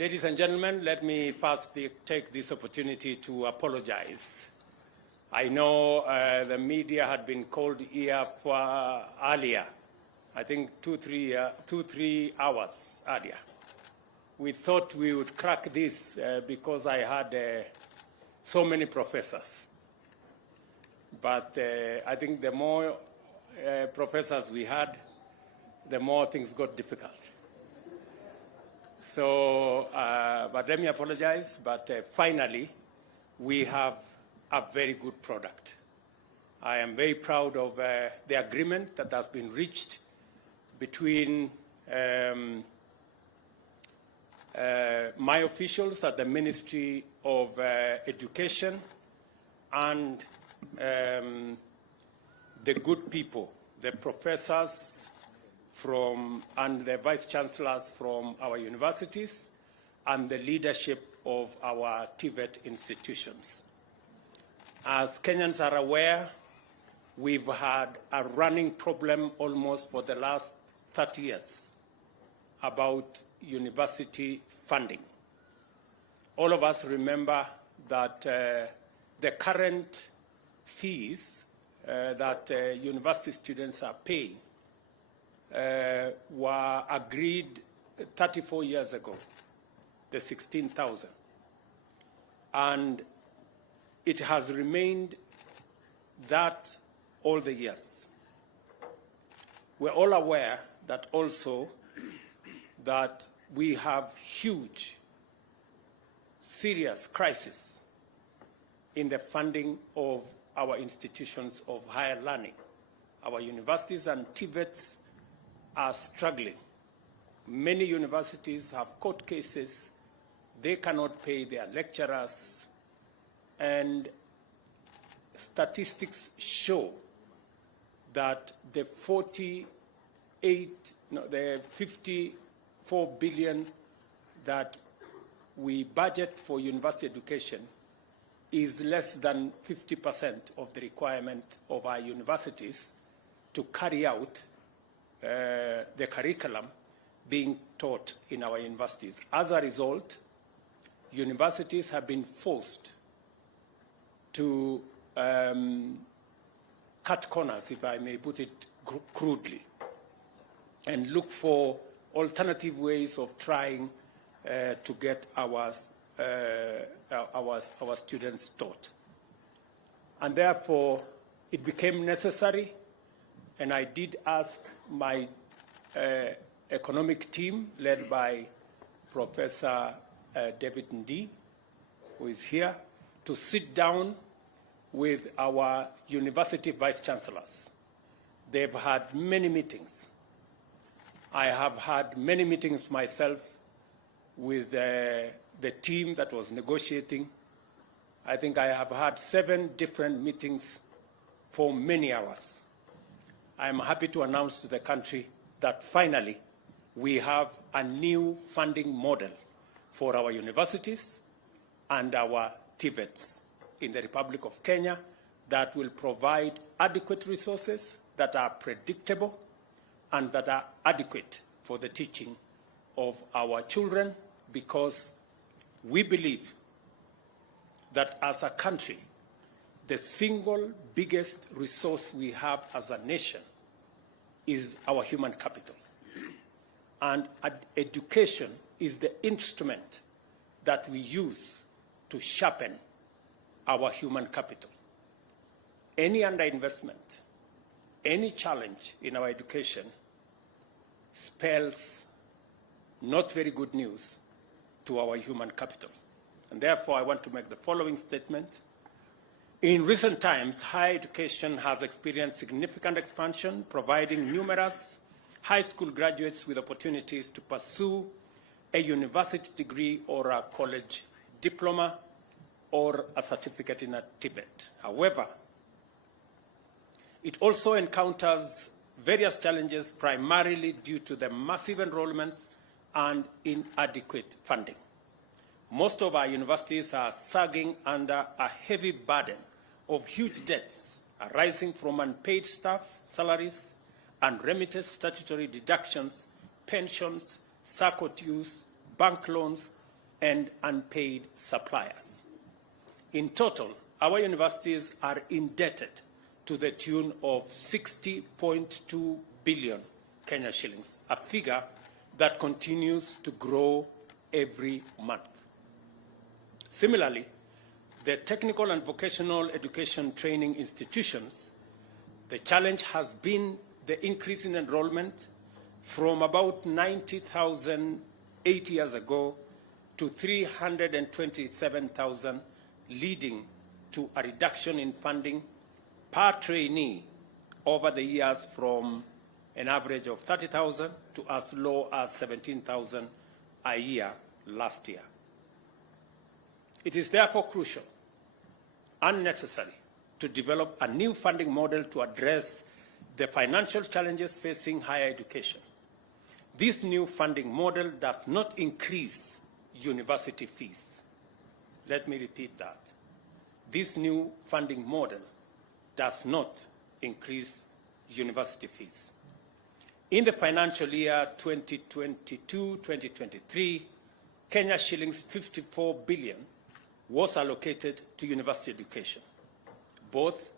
Ladies and gentlemen, let me first take this opportunity to apologize. I know the media had been called here for earlier, I think 2-3 hours earlier. We thought we would crack this because I had so many professors. But I think the more professors we had, the more things got difficult. So, but let me apologize, but finally, we have a very good product. I am very proud of the agreement that has been reached between my officials at the Ministry of Education and the good people, the professors and the vice chancellors from our universities and the leadership of our TVET institutions. As Kenyans are aware, we've had a running problem almost for the last 30 years about university funding. All of us remember that the current fees that university students are paying were agreed 34 years ago, the 16,000. And it has remained that all the years. We're all aware that also that we have huge, serious crisis in the funding of our institutions of higher learning. Our universities and TVETs are struggling. Many universities have court cases. They cannot pay their lecturers. And statistics show that the 54 billion that we budget for university education is less than 50% of the requirement of our universities to carry out the curriculum being taught in our universities. As a result, universities have been forced to cut corners, if I may put it crudely, and look for alternative ways of trying to get our students taught. And therefore, it became necessary, and I did ask my economic team, led by Professor David Ndi, who is here, to sit down with our university vice chancellors. They've had many meetings. I have had many meetings myself with the team that was negotiating. I think I have had 7 different meetings for many hours. I am happy to announce to the country that finally we have a new funding model for our universities and our TVETs in the Republic of Kenya that will provide adequate resources that are predictable and that are adequate for the teaching of our children, because we believe that as a country, the single biggest resource we have as a nation is our human capital. And education is the instrument that we use to sharpen our human capital. Any underinvestment, any challenge in our education spells not very good news to our human capital. And therefore, I want to make the following statement. In recent times, higher education has experienced significant expansion, providing numerous high school graduates with opportunities to pursue a university degree or a college diploma or a certificate in a TVET. However, it also encounters various challenges, primarily due to the massive enrollments and inadequate funding. Most of our universities are sagging under a heavy burden of huge debts arising from unpaid staff salaries, unremitted statutory deductions, pensions, SACCO dues, bank loans, and unpaid suppliers. In total, our universities are indebted to the tune of 60.2 billion Kenya shillings, a figure that continues to grow every month. Similarly, the technical and vocational education training institutions, the challenge has been the increase in enrollment from about 90,000 8 years ago to 327,000, leading to a reduction in funding per trainee over the years from an average of 30,000 to as low as 17,000 a year last year. It is therefore crucial and necessary to develop a new funding model to address the financial challenges facing higher education. This new funding model does not increase university fees. Let me repeat that. This new funding model does not increase university fees. In the financial year 2022-2023, Kenya shillings 54 billion was allocated to university education, both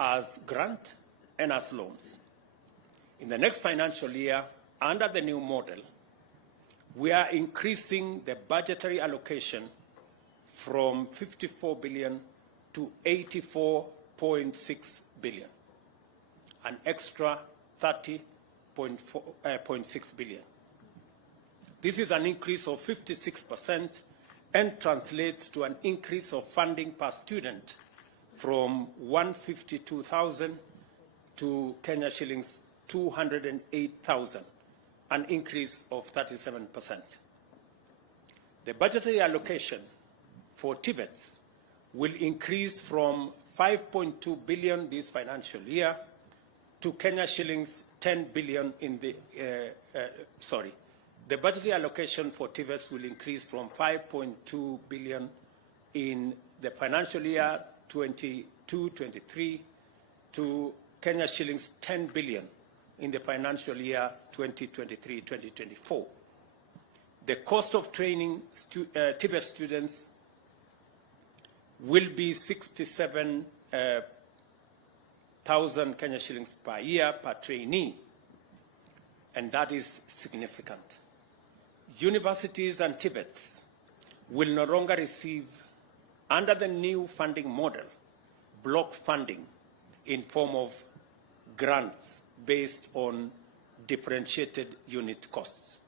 as grant and as loans. In the next financial year, under the new model, we are increasing the budgetary allocation from 54 billion to 84.6 billion, an extra 30.6 billion. This is an increase of 56% and translates to an increase of funding per student from 152,000 to Kenya shillings 208,000, an increase of 37%. The budgetary allocation for TVETs will increase from 5.2 billion this financial year to Kenya shillings 10 billion in the, the budgetary allocation for TVETs will increase from 5.2 billion in the financial year 22-23 to Kenya shillings 10 billion in the financial year 2023-2024. The cost of training TVET students will be 67,000 Kenya shillings per year per trainee, and that is significant. Universities and TVETs will no longer receive, under the new funding model, block funding in form of grants based on differentiated unit costs.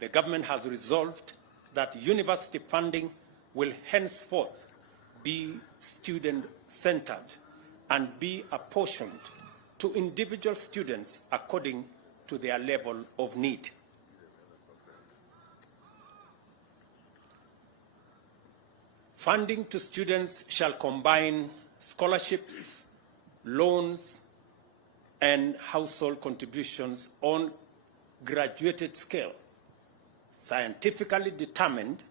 The government has resolved that university funding will henceforth be student-centered and be apportioned to individual students according to their level of need. Funding to students shall combine scholarships, loans, and household contributions on graduated scale, scientifically determined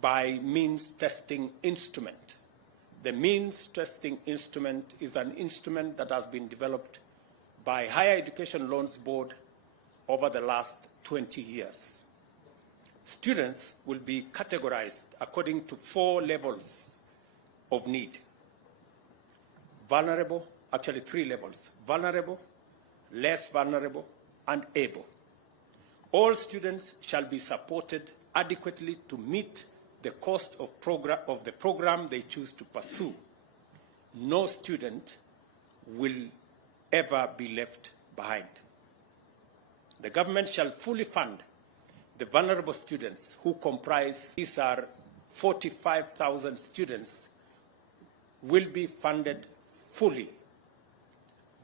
by means testing instrument. The means testing instrument is an instrument that has been developed by Higher Education Loans Board over the last 20 years. Students will be categorized according to 4 levels of need. Vulnerable, actually 3 levels: vulnerable, less vulnerable, and able. All students shall be supported adequately to meet the cost of the program they choose to pursue. No student will ever be left behind. The government shall fully fund the vulnerable students who comprise, these are 45,000 students, will be funded fully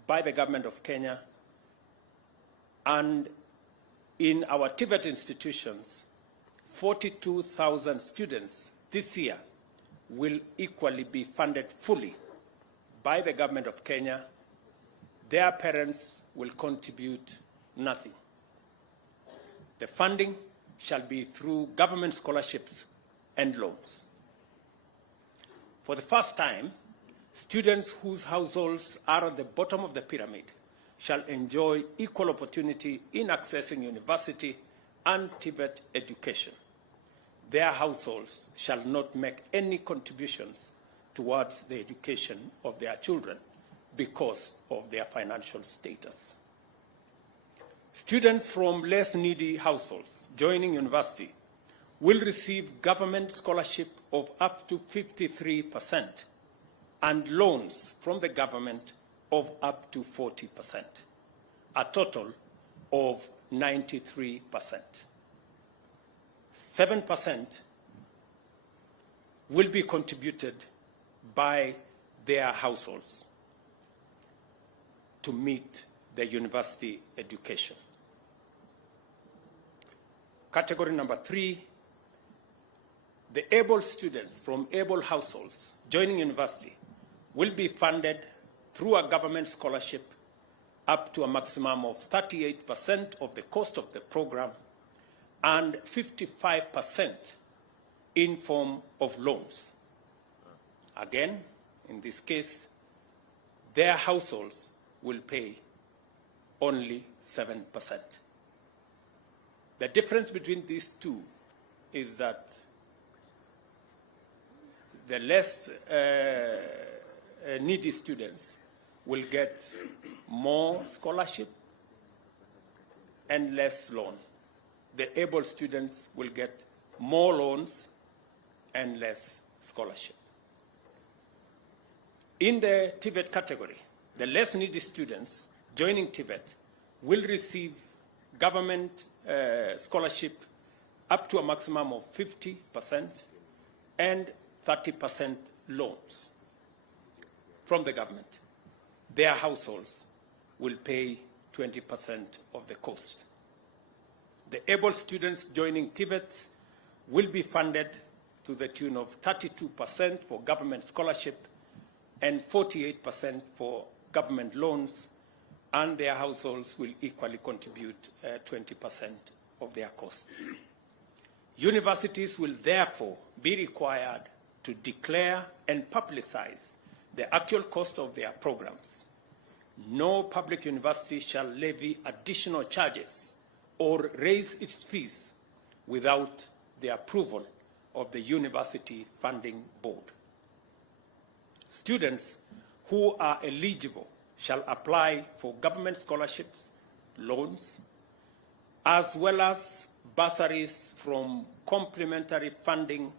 by the government of Kenya. And in our TVET institutions, 42,000 students this year will equally be funded fully by the government of Kenya. Their parents will contribute nothing. The funding shall be through government scholarships and loans. For the first time, students whose households are at the bottom of the pyramid shall enjoy equal opportunity in accessing university and TVET education. their households shall not make any contributions towards the education of their children because of their financial status. Students from less needy households joining university will receive government scholarship of up to 53% and loans from the government of up to 40%, a total of 93%. 7% will be contributed by their households to meet the university education. Category number 3, the able students from able households joining university will be funded through a government scholarship up to a maximum of 38% of the cost of the program and 55% in form of loans. Again, in this case, their households will pay only 7%. The difference between these two is that the less needy students will get more scholarship and less loan. The able students will get more loans and less scholarship. In the TVET category, the less needy students joining TVET will receive government scholarship up to a maximum of 50% and 30% loans from the government. Their households will pay 20% of the cost. The able students joining TVETs will be funded to the tune of 32% for government scholarship and 48% for government loans, and their households will equally contribute 20% of their costs. Universities will therefore be required to declare and publicize the actual cost of their programs. No public university shall levy additional charges or raise its fees without the approval of the University Funding Board. Students who are eligible shall apply for government scholarships, loans, as well as bursaries from complementary funding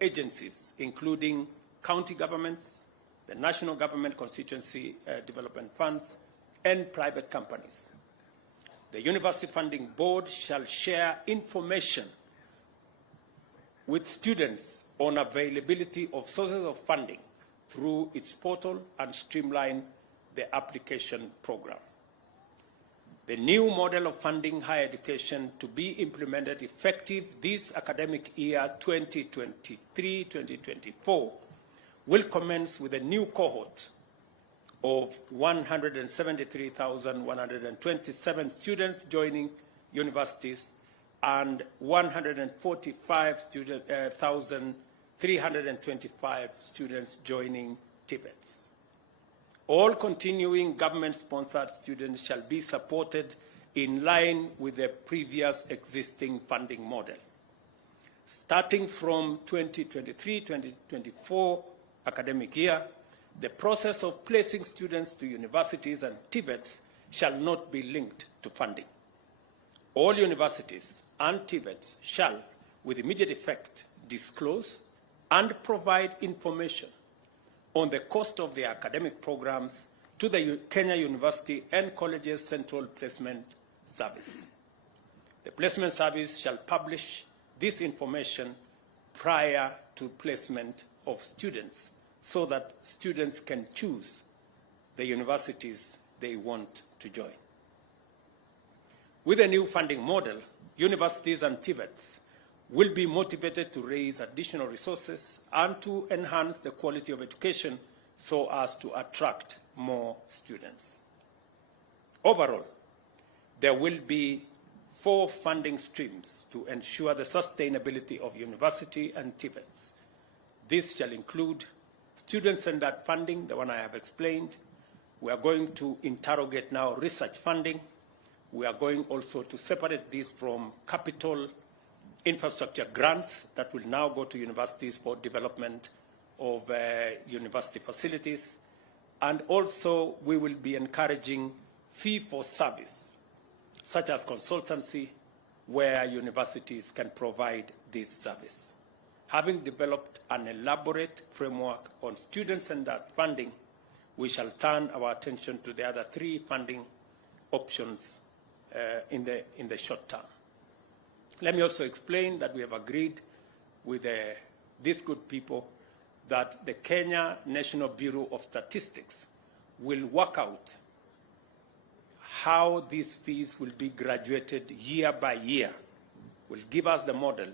agencies, including county governments, the national government constituency development funds, and private companies. The University Funding Board shall share information with students on availability of sources of funding through its portal and streamline the application program. The new model of funding higher education to be implemented effective this academic year 2023-2024 will commence with a new cohort of 173,127 students joining universities and 145,325 students joining TVETs. All continuing government-sponsored students shall be supported in line with the previous existing funding model. Starting from 2023-2024 academic year, the process of placing students to universities and TVETs shall not be linked to funding. All universities and TVETs shall, with immediate effect, disclose and provide information on the cost of their academic programs to the Kenya University and Colleges Central Placement Service. The Placement Service shall publish this information prior to placement of students so that students can choose the universities they want to join. With a new funding model, universities and TVETs will be motivated to raise additional resources and to enhance the quality of education so as to attract more students. Overall, there will be 4 funding streams to ensure the sustainability of university and TVETs. This shall include student-centered funding, the one I have explained. We are going to interrogate now research funding. We are going also to separate this from capital infrastructure grants that will now go to universities for development of university facilities. And also, we will be encouraging fee-for-service, such as consultancy, where universities can provide this service. Having developed an elaborate framework on student-centered funding, we shall turn our attention to the other three funding options in the short term. Let me also explain that we have agreed with these good people that the Kenya National Bureau of Statistics will work out how these fees will be graduated year by year, will give us the model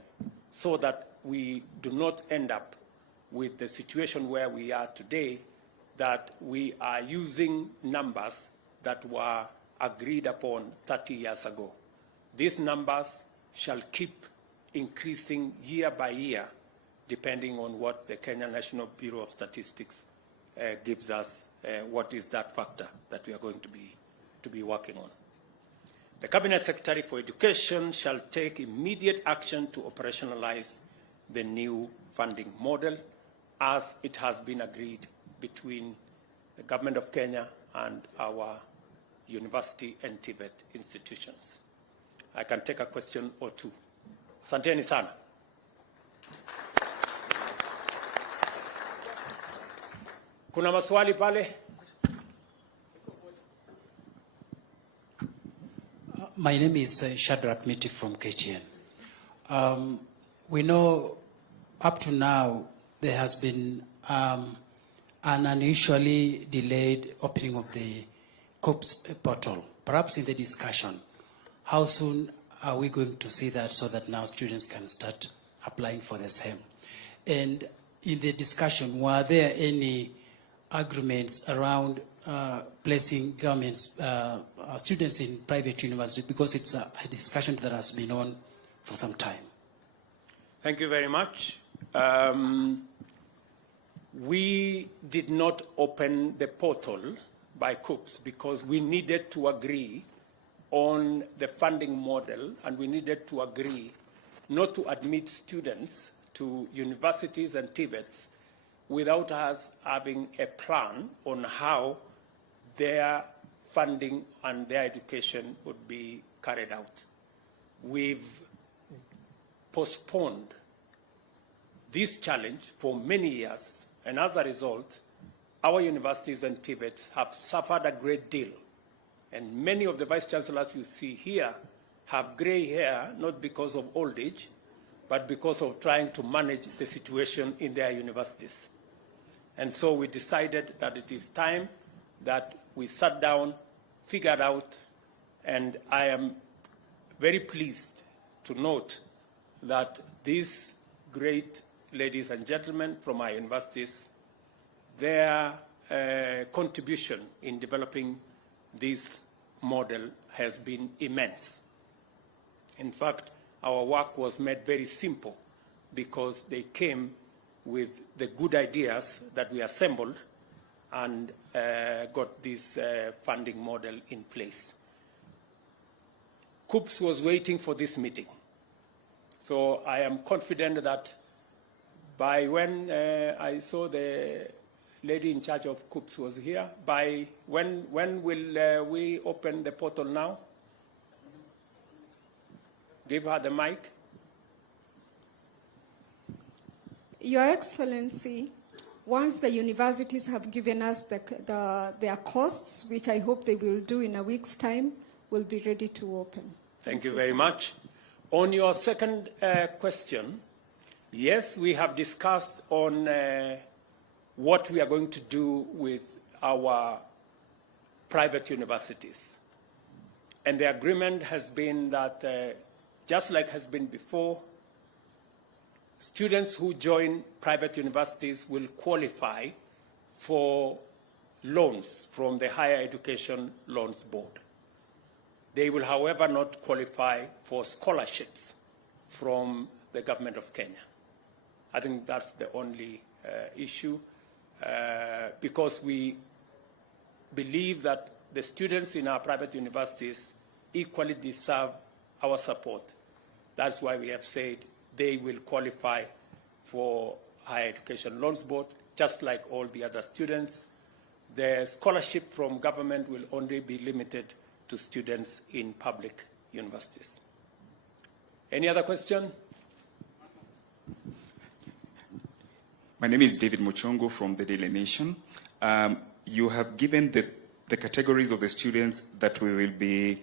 so that we do not end up with the situation where we are today, that we are using numbers that were agreed upon 30 years ago. These numbers shall keep increasing year by year, depending on what the Kenya National Bureau of Statistics gives us, what is that factor that we are going to be working on. The Cabinet Secretary for Education shall take immediate action to operationalize the new funding model as it has been agreed between the Government of Kenya and our university and TVET institutions. I can take a question or two. Asanteni sana. Kuna maswali pale? My name is Shadrach Miti from KTN. We know up to now there has been an unusually delayed opening of the COPS portal. Perhaps in the discussion, how soon are we going to see that so that now students can start applying for the same? And in the discussion, were there any agreements around placing governments, students in private universities, because it's a discussion that has been on for some time? Thank you very much. We did not open the portal by COPS because we needed to agree on the funding model, and we needed to agree not to admit students to universities and TVETs without us having a plan on how their funding and their education would be carried out. We've postponed this challenge for many years, and as a result, our universities and TVETs have suffered a great deal. And many of the vice chancellors you see here have gray hair, not because of old age, but because of trying to manage the situation in their universities. And so we decided that it is time that we sat down, figured out, and I am very pleased to note that these great ladies and gentlemen from our universities, their contribution in developing this model has been immense. In fact, our work was made very simple because they came with the good ideas that we assembled and got this funding model in place. COPS was waiting for this meeting. So I am confident that by when I saw the lady in charge of COPS was here, by when will we open the portal now? Give her the mic. Your Excellency, once the universities have given us their costs, which I hope they will do in a week's time, we'll be ready to open. Thank you very much. On your second question, yes, we have discussed on what we are going to do with our private universities. And the agreement has been that, just like has been before, students who join private universities will qualify for loans from the Higher Education Loans Board. They will, however, not qualify for scholarships from the Government of Kenya. I think that's the only issue, because we believe that the students in our private universities equally deserve our support. That's why we have said they will qualify for Higher Education Loans Board, just like all the other students. The scholarship from government will only be limited to students in public universities. Any other question? My name is David Muchongo from the Daily Nation. You have given the categories of the students that we will be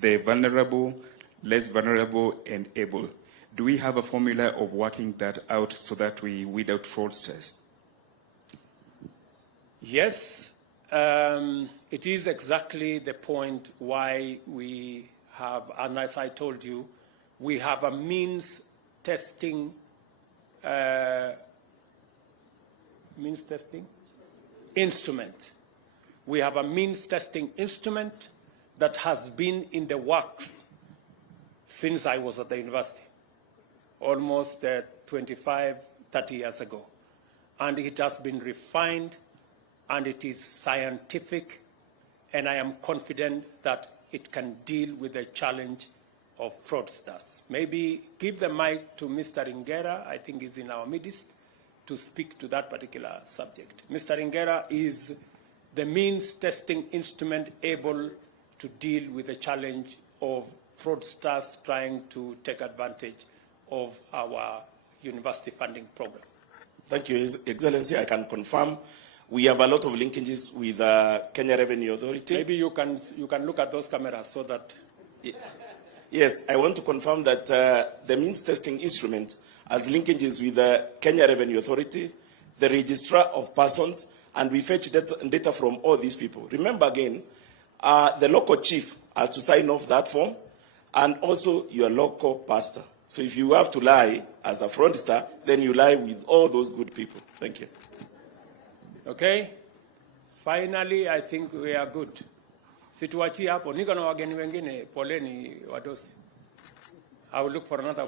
the vulnerable, less vulnerable, and able. Do we have a formula of working that out so that we weed out fraudsters? Yes, it is exactly the point why we have, and as I told you, we have a means testing instrument. We have a means testing instrument that has been in the works since I was at the university, almost 25, 30 years ago. And it has been refined, and it is scientific, and I am confident that it can deal with the challenge of fraudsters. Maybe give the mic to Mr. Ingera, I think he's in our midst, to speak to that particular subject. Mr. Ingera is the means testing instrument able to deal with the challenge of fraudsters trying to take advantage of our university funding program. Thank you, His Excellency. I can confirm we have a lot of linkages with Kenya Revenue Authority. Maybe you can look at those cameras so that... Yes, I want to confirm that the means testing instrument has linkages with the Kenya Revenue Authority, the Registrar of Persons, and we fetch data from all these people. Remember again, the local chief has to sign off that form, and also your local pastor. So if you have to lie as a fraudster, then you lie with all those good people. Thank you. Okay. Finally, I think we are good. Situachi hapo, niko na wageni wengine, poleni wadosi. I will look for another